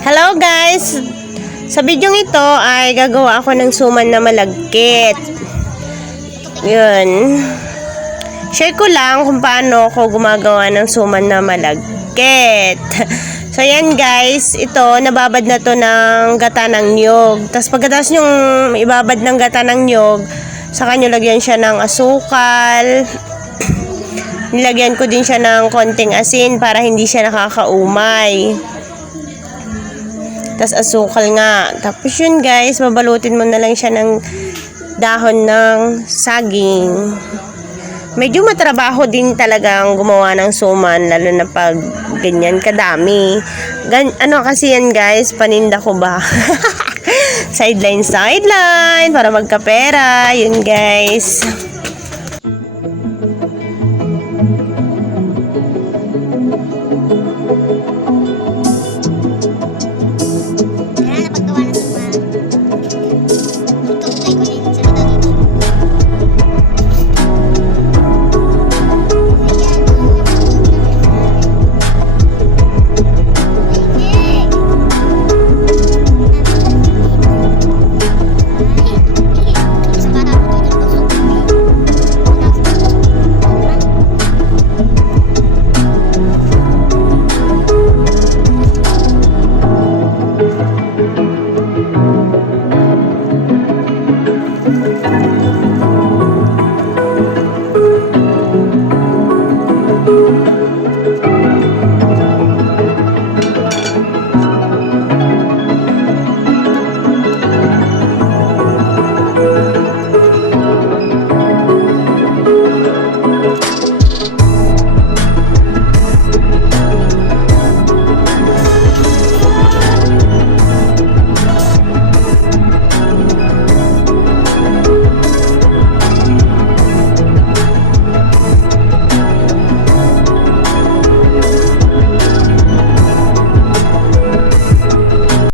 Hello guys! Sa video ito ay gagawa ako ng suman na malagkit. Yun. Share ko lang kung paano ako gumagawa ng suman na malagkit. So yan guys, ito nababad na to ng gata ng nyog. Tapos pagkatapos yung ibabad ng gata ng nyog, saka nyo lagyan siya ng asukal. Nilagyan ko din siya ng konting asin para hindi siya nakakaumay. Tapos asukal nga. Tapos yun guys, babalutin mo na lang siya ng dahon ng saging. Medyo matrabaho din talagang gumawa ng suman, lalo na pag ganyan kadami. Gan ano kasi yan guys, paninda ko ba? sideline, sideline, para magkapera. Yun guys.